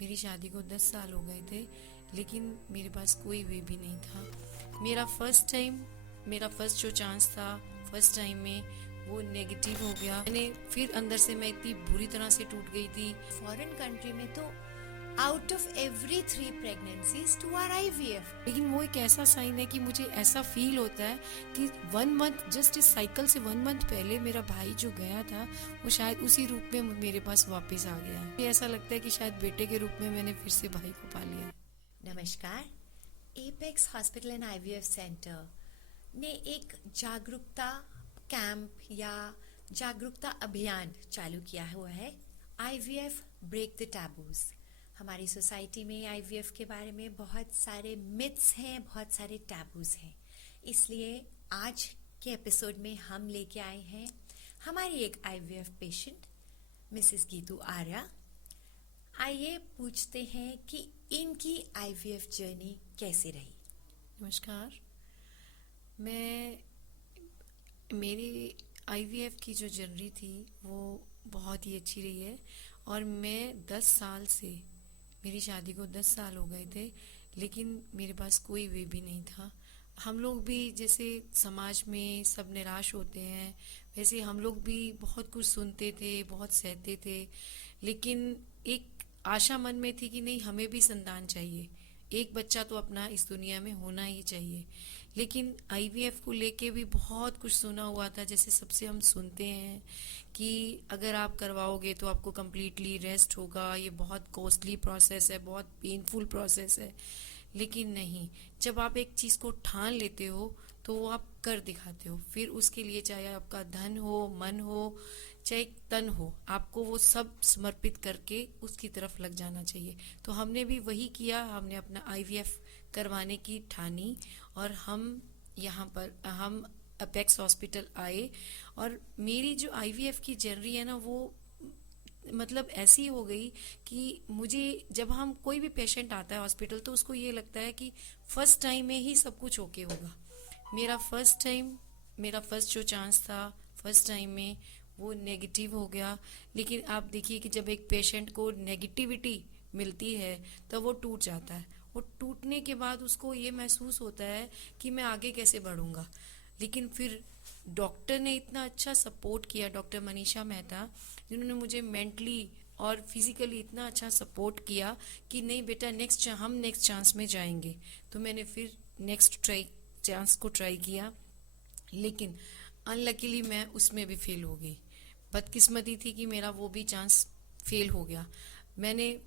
मेरी शादी को 10 साल हो गए थे, लेकिन मेरे पास कोई बेबी नहीं था। मेरा फर्स्ट जो चांस था, फर्स्ट टाइम में वो नेगेटिव हो गया। फिर अंदर से मैं इतनी बुरी तरह से टूट गई थी। फॉरेन कंट्री में तो out of every 3 pregnancies 2 are IVF। लेकिन वो एक ऐसा साइन है कि मुझे ऐसा फील होता है कि 1 मंथ, जस्ट इस साइकिल से 1 मंथ पहले मेरा भाई जो गया था वो शायद उसी रूप में मेरे पास वापस आ गया है। मुझे ऐसा लगता है कि शायद बेटे के रूप में मैंने फिर से भाई को पा लिया। नमस्कार। Apex hospital and IVF centre ने एक जागरूकता कैंप या जागरूकता अभियान चालू किया हुआ है, IVF ब्रेक द टैबूज। हमारी सोसाइटी में IVF के बारे में बहुत सारे मिथ्स हैं, बहुत सारे टैबूज हैं। इसलिए आज के एपिसोड में हम लेके आए हैं हमारी एक IVF patient Mrs Geetu Arya. आइए पूछते हैं कि इनकी IVF जर्नी कैसी रही। नमस्कार। मेरी आईवीएफ की जो जर्नी थी वो बहुत ही अच्छी रही है। और मैं 10 साल से, मेरी शादी को 10 साल हो गए थे, लेकिन मेरे पास कोई बेबी नहीं था। हम लोग भी जैसे समाज में सब निराश होते हैं, वैसे हम लोग भी बहुत कुछ सुनते थे, बहुत सहते थे, लेकिन एक आशा मन में थी कि नहीं, हमें भी संतान चाहिए, एक बच्चा तो अपना इस दुनिया में होना ही चाहिए। लेकिन आईवीएफ को लेके भी बहुत कुछ सुना हुआ था। जैसे सबसे हम सुनते हैं कि अगर आप करवाओगे तो आपको कम्प्लीटली रेस्ट होगा, ये बहुत कॉस्टली प्रोसेस है, बहुत पेनफुल प्रोसेस है। लेकिन नहीं, जब आप एक चीज़ को ठान लेते हो तो वो आप कर दिखाते हो। फिर उसके लिए चाहे आपका धन हो, मन हो, चाहे तन हो, आपको वो सब समर्पित करके उसकी तरफ लग जाना चाहिए। तो हमने भी वही किया। हमने अपना आईवीएफ करवाने की ठानी और हम अपेक्स हॉस्पिटल आए। और मेरी जो आईवीएफ की जर्नी है ना, वो मतलब ऐसी हो गई कि मुझे, जब हम कोई भी पेशेंट आता है हॉस्पिटल तो उसको ये लगता है कि फर्स्ट टाइम में ही सब कुछ ओके होगा। मेरा फर्स्ट जो चांस था, फर्स्ट टाइम में वो नेगेटिव हो गया। लेकिन आप देखिए कि जब एक पेशेंट को नेगेटिविटी मिलती है तो वो टूट जाता है। वो टूटने के बाद उसको ये महसूस होता है कि मैं आगे कैसे बढ़ूंगा। लेकिन फिर डॉक्टर ने इतना अच्छा सपोर्ट किया, डॉक्टर मनीषा मेहता, जिन्होंने मुझे मेंटली और फिजिकली इतना अच्छा सपोर्ट किया कि नहीं बेटा, हम नेक्स्ट चांस में जाएंगे। तो मैंने फिर नेक्स्ट चांस को ट्राई किया, लेकिन अनलकीली मैं उसमें भी फेल हो गई। बदकिस्मती थी कि मेरा वो भी चांस फेल हो गया।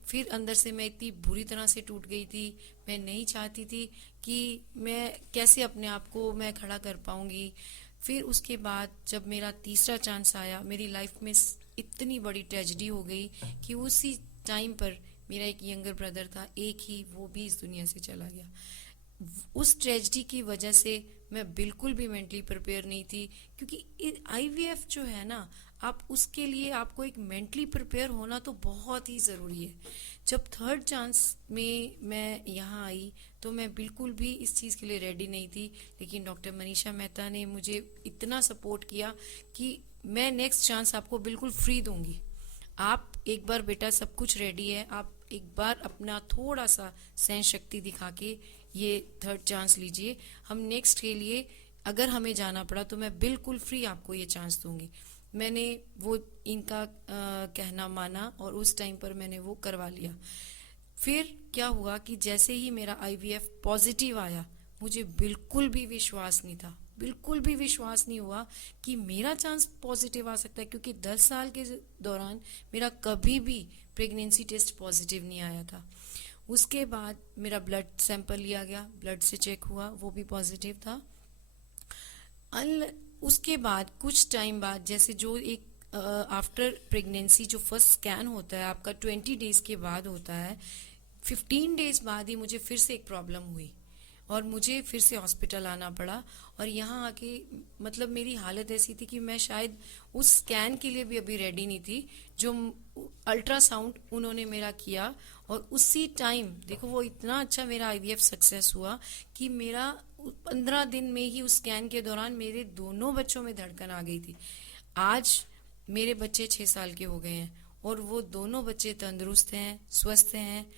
फिर अंदर से मैं इतनी बुरी तरह से टूट गई थी। मैं नहीं चाहती थी कि मैं कैसे अपने आप को मैं खड़ा कर पाऊंगी। फिर उसके बाद जब मेरा तीसरा चांस आया, मेरी लाइफ में इतनी बड़ी ट्रेजेडी हो गई कि उसी टाइम पर मेरा एक यंगर ब्रदर था, एक ही, वो भी इस दुनिया से चला गया। उस ट्रेजेडी की वजह से मैं बिल्कुल भी मेंटली प्रिपेयर नहीं थी, क्योंकि आईवीएफ जो है ना, आप उसके लिए आपको एक मेंटली प्रिपेयर होना तो बहुत ही ज़रूरी है। जब थर्ड चांस में मैं यहाँ आई तो मैं बिल्कुल भी इस चीज़ के लिए रेडी नहीं थी। लेकिन डॉक्टर मनीषा मेहता ने मुझे इतना सपोर्ट किया कि मैं नेक्स्ट चांस आपको बिल्कुल फ्री दूंगी। आप एक बार बेटा, सब कुछ रेडी है, आप एक बार अपना थोड़ा सा सहन शक्ति दिखा के ये थर्ड चांस लीजिए। हम नेक्स्ट के लिए अगर हमें जाना पड़ा तो मैं बिल्कुल फ्री आपको ये चांस दूंगी। मैंने वो इनका कहना माना और उस टाइम पर मैंने वो करवा लिया। फिर क्या हुआ कि जैसे ही मेरा आईवीएफ पॉजिटिव आया, मुझे बिल्कुल भी विश्वास नहीं था, बिल्कुल भी विश्वास नहीं हुआ कि मेरा चांस पॉजिटिव आ सकता है, क्योंकि 10 साल के दौरान मेरा कभी भी प्रेगनेंसी टेस्ट पॉजिटिव नहीं आया था। उसके बाद मेरा ब्लड सैंपल लिया गया, ब्लड से चेक हुआ, वो भी पॉजिटिव था। उसके बाद कुछ टाइम बाद, जैसे जो एक आफ्टर प्रेगनेंसी जो फर्स्ट स्कैन होता है आपका 20 डेज के बाद होता है, 15 डेज बाद ही मुझे फिर से एक प्रॉब्लम हुई और मुझे फिर से हॉस्पिटल आना पड़ा। और यहाँ आके मतलब मेरी हालत ऐसी थी कि मैं शायद उस स्कैन के लिए भी अभी रेडी नहीं थी, जो अल्ट्रासाउंड उन्होंने मेरा किया। और उसी टाइम देखो, वो इतना अच्छा मेरा आईवीएफ सक्सेस हुआ कि मेरा 15 दिन में ही उस स्कैन के दौरान मेरे दोनों बच्चों में धड़कन आ गई थी। आज मेरे बच्चे 6 साल के हो गए हैं और वो दोनों बच्चे तंदुरुस्त हैं, स्वस्थ हैं।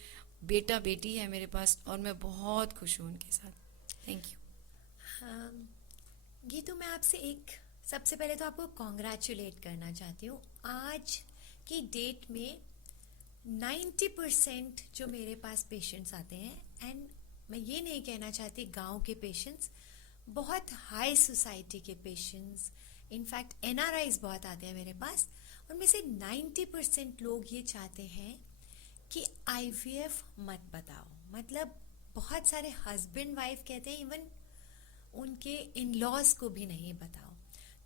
बेटा बेटी है मेरे पास और मैं बहुत खुश हूँ उनके साथ। Thank you. हाँ, गीतू, मैं आपसे एक सबसे पहले तो आपको कॉन्ग्रेचुलेट करना चाहती हूँ। आज की डेट में 90% जो मेरे पास पेशेंट्स आते हैं, एंड मैं ये नहीं कहना चाहती गांव के पेशेंट्स, बहुत हाई सोसाइटी के पेशेंट्स, इनफैक्ट एनआरआईज बहुत आते हैं मेरे पास। उनमें से 90% लोग ये चाहते हैं कि आईवीएफ मत बताओ। मतलब बहुत सारे हस्बैंड वाइफ कहते हैं इवन उनके इन लॉज को भी नहीं बताओ।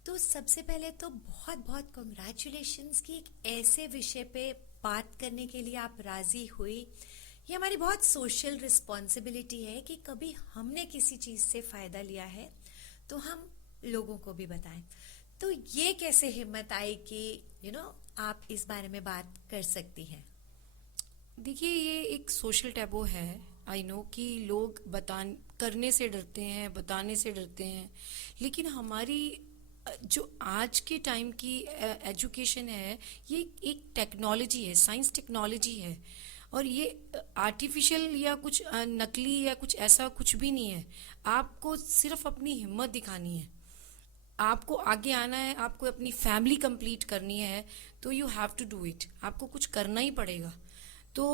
तो सबसे पहले तो बहुत बहुत कॉन्ग्रेचुलेशंस कि एक ऐसे विषय पे बात करने के लिए आप राजी हुई। ये हमारी बहुत सोशल रिस्पॉन्सिबिलिटी है कि कभी हमने किसी चीज़ से फ़ायदा लिया है तो हम लोगों को भी बताएं। तो ये कैसे हिम्मत आई कि आप इस बारे में बात कर सकती हैं? देखिए, ये एक सोशल टैबू है। आई नो कि लोग करने से डरते हैं, बताने से डरते हैं, लेकिन हमारी जो आज के टाइम की एजुकेशन है, ये एक टेक्नोलॉजी है, साइंस टेक्नोलॉजी है। और ये आर्टिफिशियल या कुछ नकली या कुछ ऐसा कुछ भी नहीं है। आपको सिर्फ अपनी हिम्मत दिखानी है, आपको आगे आना है, आपको अपनी फैमिली कंप्लीट करनी है, तो you have to do it. आपको कुछ करना ही पड़ेगा। तो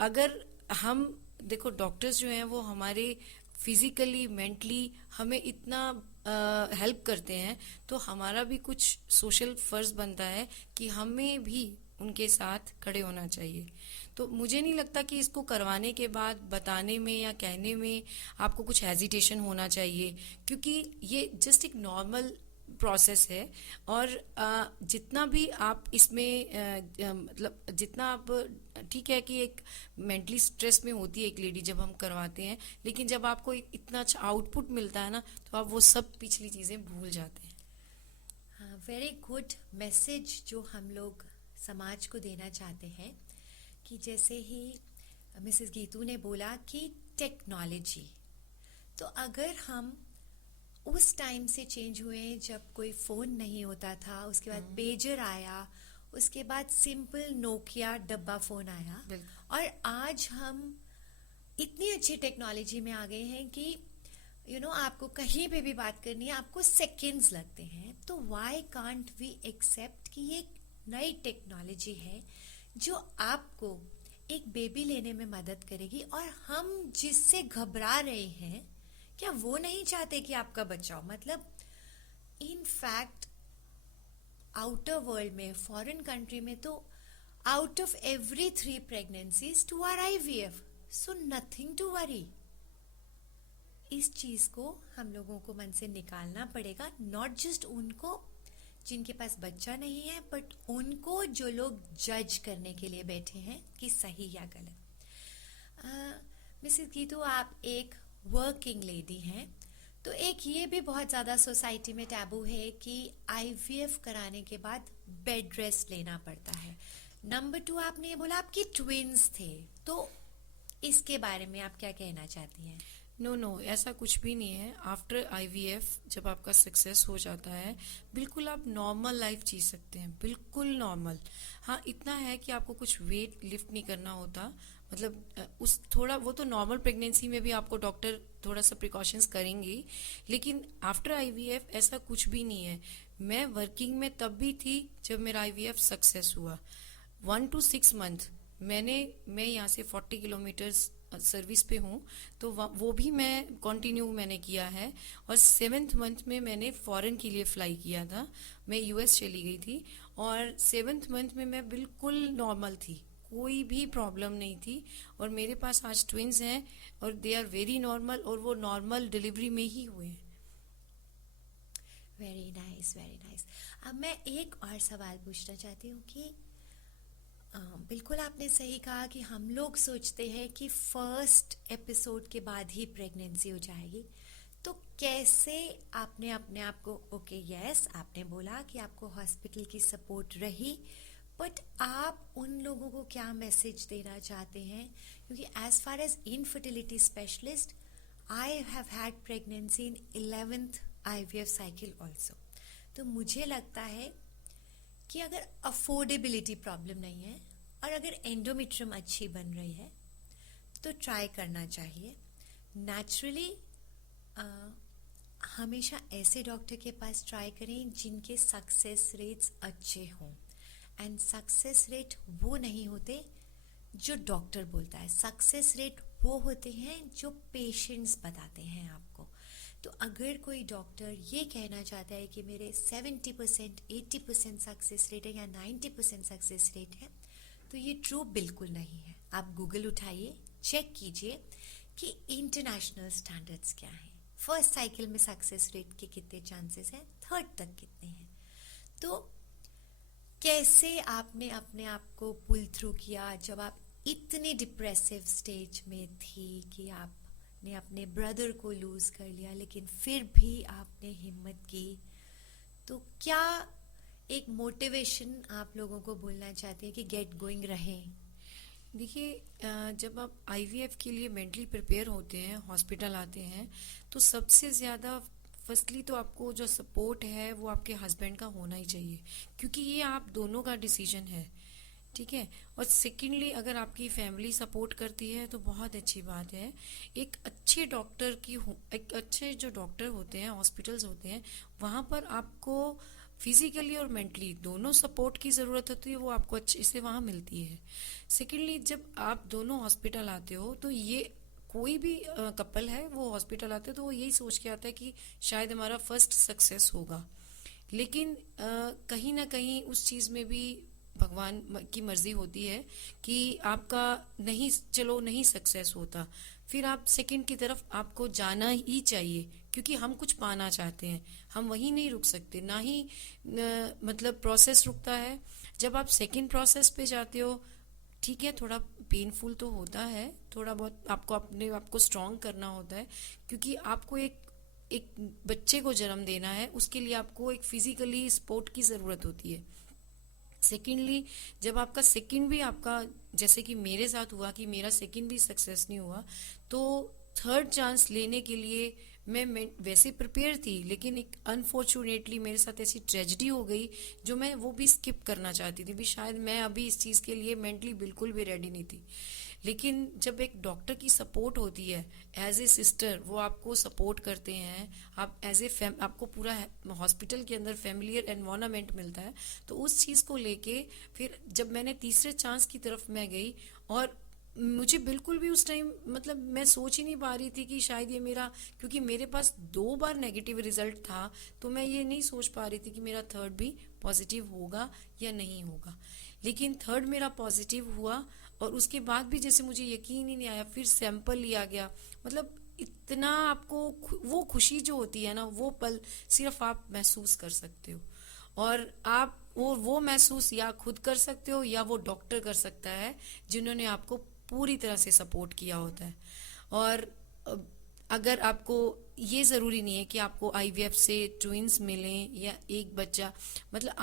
अगर हम देखो, डॉक्टर्स जो हैं वो हमारे फिजिकली मेंटली हमें इतना हेल्प करते हैं, तो हमारा भी कुछ सोशल फर्ज बनता है कि हमें भी उनके साथ खड़े होना चाहिए। तो मुझे नहीं लगता कि इसको करवाने के बाद बताने में या कहने में आपको कुछ हेजिटेशन होना चाहिए, क्योंकि ये जस्ट एक नॉर्मल प्रोसेस है। और जितना भी आप इसमें मतलब जितना आप, ठीक है कि एक मेंटली स्ट्रेस में होती है एक लेडी जब हम करवाते हैं, लेकिन जब आपको इतना अच्छा आउटपुट मिलता है ना, तो आप वो सब पिछली चीज़ें भूल जाते हैं। हाँ, वेरी गुड मैसेज जो हम लोग समाज को देना चाहते हैं कि जैसे ही मिसेस गीतू ने बोला कि टेक्नोलॉजी, तो अगर हम उस टाइम से चेंज हुए जब कोई फ़ोन नहीं होता था, उसके बाद पेजर आया, उसके बाद सिंपल नोकिया डब्बा फ़ोन आया, और आज हम इतनी अच्छी टेक्नोलॉजी में आ गए हैं कि आपको कहीं पे भी बात करनी है, आपको सेकेंड्स लगते हैं। तो व्हाई कांट वी एक्सेप्ट कि ये एक नई टेक्नोलॉजी है जो आपको एक बेबी लेने में मदद करेगी, और हम जिससे घबरा रहे हैं, क्या वो नहीं चाहते कि आपका बच्चा हो? मतलब इन फैक्ट आउटर वर्ल्ड में, फॉरेन कंट्री में तो out of every 3 pregnancies 2 are IVF, so nothing to worry. इस चीज को हम लोगों को मन से निकालना पड़ेगा, नॉट जस्ट उनको जिनके पास बच्चा नहीं है, बट उनको जो लोग जज करने के लिए बैठे हैं कि सही या गलत। मिसेस गीतू, आप एक वर्किंग लेडी हैं, तो एक ये भी बहुत ज़्यादा सोसाइटी में टैबू है कि आईवीएफ कराने के बाद बेड रेस्ट लेना पड़ता है। नंबर 2, आपने ये बोला आपकी ट्विंस थे, तो इसके बारे में आप क्या कहना चाहती हैं? नो, ऐसा कुछ भी नहीं है। आफ्टर आईवीएफ जब आपका सक्सेस हो जाता है, बिल्कुल आप नॉर्मल लाइफ जी सकते हैं, बिल्कुल नॉर्मल। हाँ, इतना है कि आपको कुछ वेट लिफ्ट नहीं करना होता। मतलब उस थोड़ा वो तो नॉर्मल प्रेगनेंसी में भी आपको डॉक्टर थोड़ा सा प्रिकॉशंस करेंगी, लेकिन आफ्टर आईवीएफ ऐसा कुछ भी नहीं है। मैं वर्किंग में तब भी थी जब मेरा आईवीएफ सक्सेस हुआ। 1 to 6 मंथ मैं यहाँ से 40 किलोमीटर्स सर्विस पे हूँ, तो वो भी मैं कंटिन्यू मैंने किया है। और 7th मंथ में मैंने फॉरेन के लिए फ्लाई किया था, मैं यूएस चली गई थी, और 7th मंथ में मैं बिल्कुल नॉर्मल थी, कोई भी प्रॉब्लम नहीं थी। और मेरे पास आज ट्विंस हैं और दे आर वेरी नॉर्मल, और वो नॉर्मल डिलीवरी में ही हुए हैं। Very nice, very nice. अब मैं एक और सवाल पूछना चाहती हूँ कि बिल्कुल आपने सही कहा कि हम लोग सोचते हैं कि फर्स्ट एपिसोड के बाद ही प्रेगनेंसी हो जाएगी। तो कैसे आपने अपने आप को, ओके यस, आपने बोला कि आपको हॉस्पिटल की सपोर्ट रही, बट आप उन लोगों को क्या मैसेज देना चाहते हैं? क्योंकि as far as infertility specialist, I have had pregnancy in 11th IVF cycle also. तो मुझे लगता है कि अगर अफोर्डेबिलिटी प्रॉब्लम नहीं है और अगर एंडोमेट्रियम अच्छी बन रही है तो ट्राई करना चाहिए। नेचुरली हमेशा ऐसे डॉक्टर के पास ट्राई करें जिनके सक्सेस रेट्स अच्छे हों। एंड सक्सेस रेट वो नहीं होते जो डॉक्टर बोलता है, सक्सेस रेट वो होते हैं जो पेशेंट्स बताते हैं आपको। तो अगर कोई डॉक्टर ये कहना चाहता है कि मेरे 70% 80% सक्सेस रेट है या 90% सक्सेस रेट है, तो ये ट्रू बिल्कुल नहीं है। आप गूगल उठाइए, चेक कीजिए कि इंटरनेशनल स्टैंडर्ड्स क्या हैं, फर्स्ट साइकिल में सक्सेस रेट के कितने चांसेस हैं, थर्ड तक कितने हैं। तो कैसे आपने अपने आप को पुल थ्रू किया जब आप इतने डिप्रेसिव स्टेज में थी कि आपने अपने ब्रदर को लूज कर लिया, लेकिन फिर भी आपने हिम्मत की। तो क्या एक मोटिवेशन आप लोगों को बोलना चाहते हैं कि गेट गोइंग रहें? देखिए, जब आप आईवीएफ के लिए मेंटली प्रिपेयर होते हैं, हॉस्पिटल आते हैं, तो सबसे ज़्यादा फर्स्टली तो आपको जो सपोर्ट है वो आपके हस्बैंड का होना ही चाहिए, क्योंकि ये आप दोनों का डिसीजन है, ठीक है। और सेकेंडली अगर आपकी फैमिली सपोर्ट करती है तो बहुत अच्छी बात है। एक अच्छे डॉक्टर की एक अच्छे जो डॉक्टर होते हैं, हॉस्पिटल्स होते हैं, वहाँ पर आपको फिजिकली और मेंटली दोनों सपोर्ट की ज़रूरत होती है, वो आपको अच्छे से वहाँ मिलती है। सेकेंडली जब आप दोनों हॉस्पिटल आते हो तो ये कोई भी कपल है वो हॉस्पिटल आते हैं तो वो यही सोच के आता है कि शायद हमारा फर्स्ट सक्सेस होगा, लेकिन कहीं ना कहीं उस चीज़ में भी भगवान की मर्जी होती है कि आपका नहीं सक्सेस होता, फिर आप सेकंड की तरफ आपको जाना ही चाहिए, क्योंकि हम कुछ पाना चाहते हैं, हम वहीं नहीं रुक सकते, ना ही मतलब प्रोसेस रुकता है। जब आप सेकंड प्रोसेस पे जाते हो, ठीक है, थोड़ा पेनफुल तो होता है, थोड़ा बहुत आपको अपने आप को स्ट्रांग करना होता है, क्योंकि आपको एक बच्चे को जन्म देना है, उसके लिए आपको एक फिजिकली सपोर्ट की ज़रूरत होती है। सेकेंडली जब आपका सेकंड भी आपका, जैसे कि मेरे साथ हुआ कि मेरा सेकंड भी सक्सेस नहीं हुआ, तो थर्ड चांस लेने के लिए मैं वैसे प्रिपेयर थी, लेकिन एक अनफॉर्चुनेटली मेरे साथ ऐसी ट्रेजेडी हो गई जो मैं वो भी स्किप करना चाहती थी भी, शायद मैं अभी इस चीज़ के लिए मेंटली बिल्कुल भी रेडी नहीं थी। लेकिन जब एक डॉक्टर की सपोर्ट होती है, एज ए सिस्टर वो आपको सपोर्ट करते हैं, आप एज ए आपको पूरा हॉस्पिटल के अंदर फैमिलियर एनवायरनमेंट मिलता है, तो उस चीज़ को लेके फिर जब मैंने तीसरे चांस की तरफ मैं गई, और मुझे बिल्कुल भी उस टाइम मतलब मैं सोच ही नहीं पा रही थी कि शायद ये मेरा, क्योंकि मेरे पास 2 बार नेगेटिव रिजल्ट था, तो मैं ये नहीं सोच पा रही थी कि मेरा थर्ड भी पॉजिटिव होगा या नहीं होगा। लेकिन थर्ड मेरा पॉजिटिव हुआ, और उसके बाद भी जैसे मुझे यकीन ही नहीं आया, फिर सैंपल लिया गया, मतलब इतना आपको वो खुशी जो होती है ना, वो पल सिर्फ आप महसूस कर सकते हो, और आप वो महसूस या खुद कर सकते हो या वो डॉक्टर कर सकता है जिन्होंने आपको पूरी तरह से सपोर्ट किया होता है। और अगर आपको ये ज़रूरी नहीं है कि आपको आईवीएफ से ट्विंस मिलें या एक बच्चा, मतलब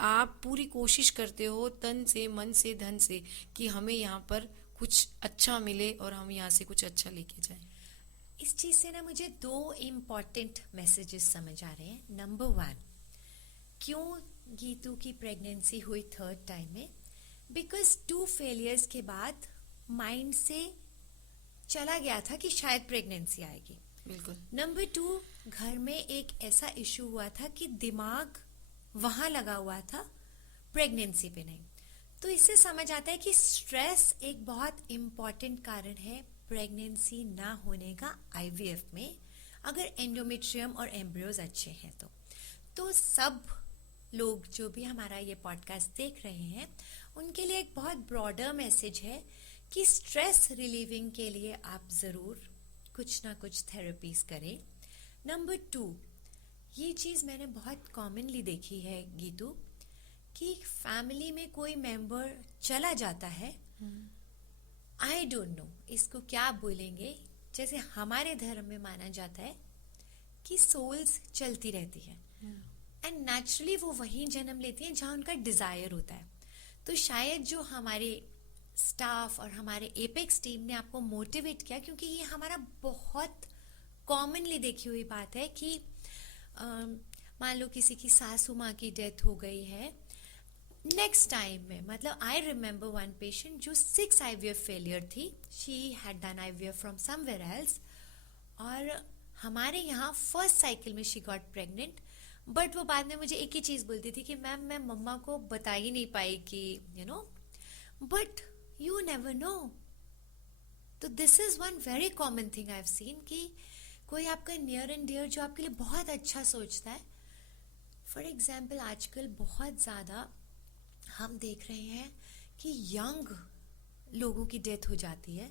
आप पूरी कोशिश करते हो तन से, मन से, धन से कि हमें यहाँ पर कुछ अच्छा मिले और हम यहाँ से कुछ अच्छा लेके जाएं। इस चीज़ से ना मुझे 2 इम्पॉर्टेंट मैसेजेस समझ आ रहे हैं। नंबर 1, क्यों गीतू की प्रेगनेंसी हुई थर्ड टाइम में? बिकॉज 2 फेलियर्स के बाद माइंड से चला गया था कि शायद प्रेगनेंसी आएगी। बिल्कुल। नंबर 2, घर में एक ऐसा इशू हुआ था कि दिमाग वहां लगा हुआ था, प्रेगनेंसी पे नहीं। तो इससे समझ आता है कि स्ट्रेस एक बहुत इम्पॉर्टेंट कारण है प्रेगनेंसी ना होने का आईवीएफ में, अगर एंडोमेट्रियम और एम्ब्रियोज अच्छे हैं तो सब लोग जो भी हमारा ये पॉडकास्ट देख रहे हैं उनके लिए एक बहुत ब्रॉडर मैसेज है कि स्ट्रेस रिलीविंग के लिए आप ज़रूर कुछ ना कुछ थेरेपीज करें। नंबर 2, ये चीज़ मैंने बहुत कॉमनली देखी है गीतू, कि फैमिली में कोई मेंबर चला जाता है, आई डोंट नो इसको क्या बोलेंगे, जैसे हमारे धर्म में माना जाता है कि सोल्स चलती रहती है एंड नेचुरली वो वहीं जन्म लेती हैं जहाँ उनका डिज़ायर होता है। तो शायद जो हमारे स्टाफ और हमारे एपेक्स टीम ने आपको मोटिवेट किया, क्योंकि ये हमारा बहुत कॉमनली देखी हुई बात है कि मान लो किसी की सासू माँ की डेथ हो गई है, नेक्स्ट टाइम में मतलब आई रिमेम्बर वन पेशेंट जो 6 IVF फेलियर थी, she had done IVF from somewhere else, और हमारे यहाँ फर्स्ट साइकिल में शी गॉट प्रेग्नेंट। बट वो बाद में मुझे एक ही चीज बोलती थी कि मैम मैं मम्मा को बता ही नहीं पाई कि बट यू नेवर नो। तो this is one very common thing I have seen कि कोई आपका नियर एंड डियर जो आपके लिए बहुत अच्छा सोचता है। फॉर एग्जाम्पल आजकल बहुत ज़्यादा हम देख रहे हैं कि यंग लोगों की डेथ हो जाती है,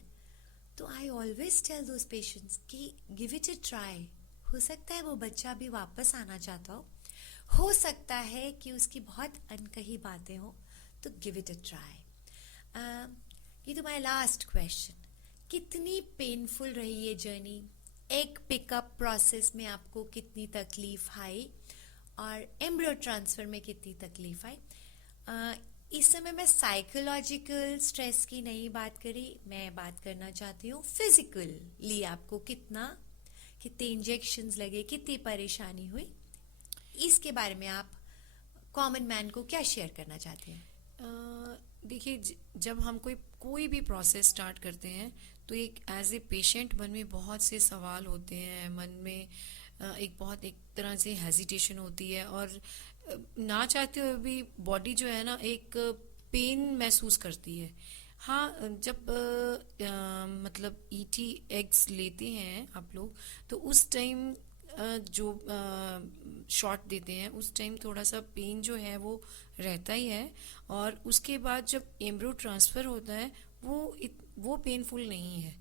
तो I always tell those patients कि गिव इट अ ट्राई। हो सकता है वो बच्चा भी वापस आना चाहता हो सकता है कि उसकी बहुत अनकही बातें हो, तो गिव इट अ ट्राई। ये तो माय लास्ट क्वेश्चन, कितनी पेनफुल रही ये जर्नी? एक पिकअप प्रोसेस में आपको कितनी तकलीफ आई और एम्ब्रियो ट्रांसफर में कितनी तकलीफ आई? इस समय मैं साइकोलॉजिकल स्ट्रेस की नहीं बात करी, मैं बात करना चाहती हूँ फिजिकली आपको कितने इंजेक्शंस लगे, कितनी परेशानी हुई, इसके बारे में आप कॉमन मैन को क्या शेयर करना चाहते हैं? देखिए, जब हम कोई भी प्रोसेस स्टार्ट करते हैं तो एक एज ए पेशेंट मन में बहुत से सवाल होते हैं, मन में एक तरह से हेजिटेशन होती है, और ना चाहते हुए भी बॉडी जो है ना एक पेन महसूस करती है। हाँ, जब मतलब ईटी एग्स लेते हैं आप लोग, तो उस टाइम जो शॉट देते हैं उस टाइम थोड़ा सा पेन जो है वो रहता ही है, और उसके बाद जब एम्ब्रियो ट्रांसफर होता है वो पेनफुल नहीं है।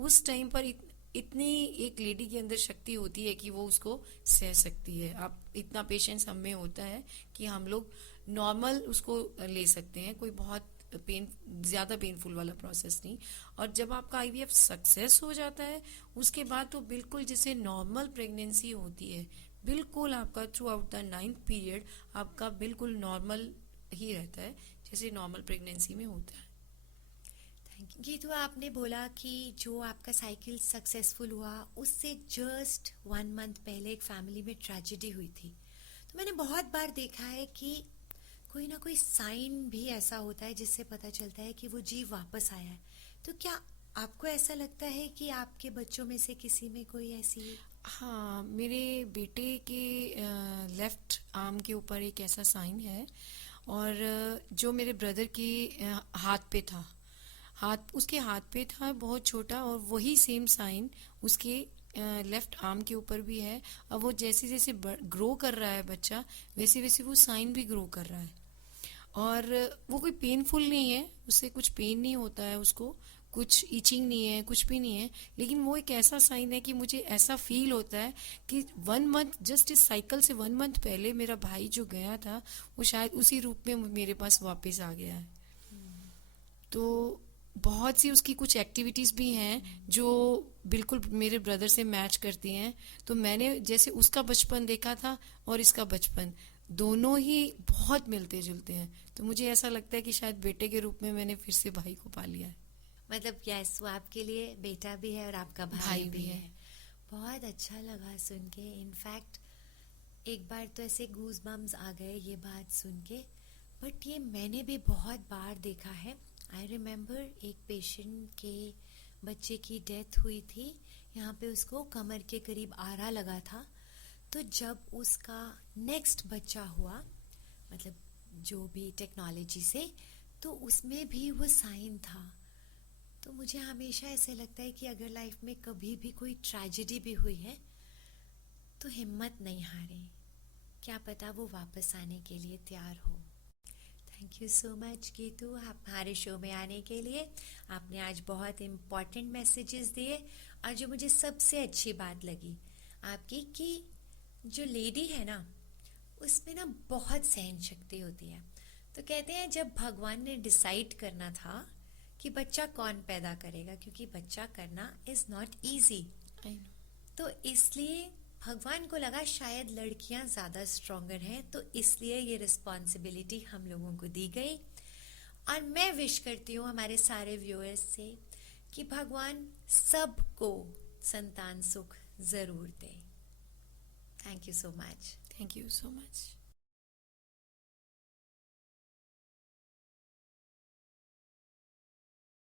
उस टाइम पर इतनी एक लेडी के अंदर शक्ति होती है कि वो उसको सह सकती है। आप इतना पेशेंस हम में होता है कि हम लोग नॉर्मल उसको ले सकते हैं, कोई बहुत ज्यादा पेनफुल वाला प्रोसेस नहीं। और जब आपका आईवीएफ सक्सेस हो जाता है उसके बाद तो बिल्कुल जैसे नॉर्मल प्रेगनेंसी होती है, बिल्कुल आपका through out the 9th period आपका बिल्कुल नॉर्मल ही रहता है जैसे नॉर्मल प्रेगनेंसी में होता है। Thank you. ये तो आपने बोला कि जो आपका साइकिल सक्सेसफुल हुआ उससे जस्ट 1 मंथ पहले एक फैमिली में ट्रेजेडी हुई थी। तो मैंने बहुत बार देखा है कि कोई ना कोई साइन भी ऐसा होता है जिससे पता चलता है कि वो जीव वापस आया है। तो क्या आपको ऐसा लगता है कि आपके बच्चों में से किसी में कोई ऐसी? हाँ, मेरे बेटे के लेफ्ट आर्म के ऊपर एक ऐसा साइन है, और जो मेरे ब्रदर के उसके हाथ पे था बहुत छोटा, और वही सेम साइन उसके लेफ्ट आर्म के ऊपर भी है। अब वो जैसे जैसे ग्रो कर रहा है बच्चा, वैसे वैसे वो साइन भी ग्रो कर रहा है, और वो कोई पेनफुल नहीं है, उससे कुछ पेन नहीं होता है, उसको कुछ ईचिंग नहीं है, कुछ भी नहीं है। लेकिन वो एक ऐसा साइन है कि मुझे ऐसा फील होता है कि 1 मंथ जस्ट इस साइकिल से 1 मंथ पहले मेरा भाई जो गया था वो शायद उसी रूप में मेरे पास वापस आ गया है। तो बहुत सी उसकी कुछ एक्टिविटीज भी हैं जो बिल्कुल मेरे ब्रदर से मैच करती हैं। तो मैंने जैसे उसका बचपन देखा था और इसका बचपन, दोनों ही बहुत मिलते जुलते हैं। तो मुझे ऐसा लगता है कि शायद बेटे के रूप में मैंने फिर से भाई को पा लिया है। मतलब यस, वो आपके लिए बेटा भी है और आपका भाई भी है। बहुत अच्छा लगा सुन के। इनफैक्ट एक बार तो ऐसे गूज बम्स आ गए ये बात सुन के, बट ये मैंने भी बहुत बार देखा है। आई रिमेम्बर एक पेशेंट के बच्चे की डेथ हुई थी, यहाँ पे उसको कमर के करीब आरा लगा था। तो जब उसका नेक्स्ट बच्चा हुआ, मतलब जो भी टेक्नोलॉजी से, तो उसमें भी वो साइन था। तो मुझे हमेशा ऐसे लगता है कि अगर लाइफ में कभी भी कोई ट्रेजेडी भी हुई है तो हिम्मत नहीं हारें, क्या पता वो वापस आने के लिए तैयार हो। Thank you so much Geetu, हमारे शो में आने के लिए। आपने आज बहुत इम्पोर्टेंट मैसेजेस दिए, और जो मुझे सबसे अच्छी बात लगी आपकी कि जो लेडी है ना उसमें ना बहुत सहन शक्ति होती है। तो कहते हैं जब भगवान ने डिसाइड करना था कि बच्चा कौन पैदा करेगा, क्योंकि बच्चा करना इज नॉट ईजी, तो इसलिए भगवान को लगा शायद लड़कियां ज्यादा स्ट्रोंगर हैं, तो इसलिए ये रिस्पॉन्सिबिलिटी हम लोगों को दी गई। और मैं विश करती हूँ हमारे सारे व्यूअर्स से कि भगवान सबको संतान सुख जरूर दे। Thank you so much. Thank you so much.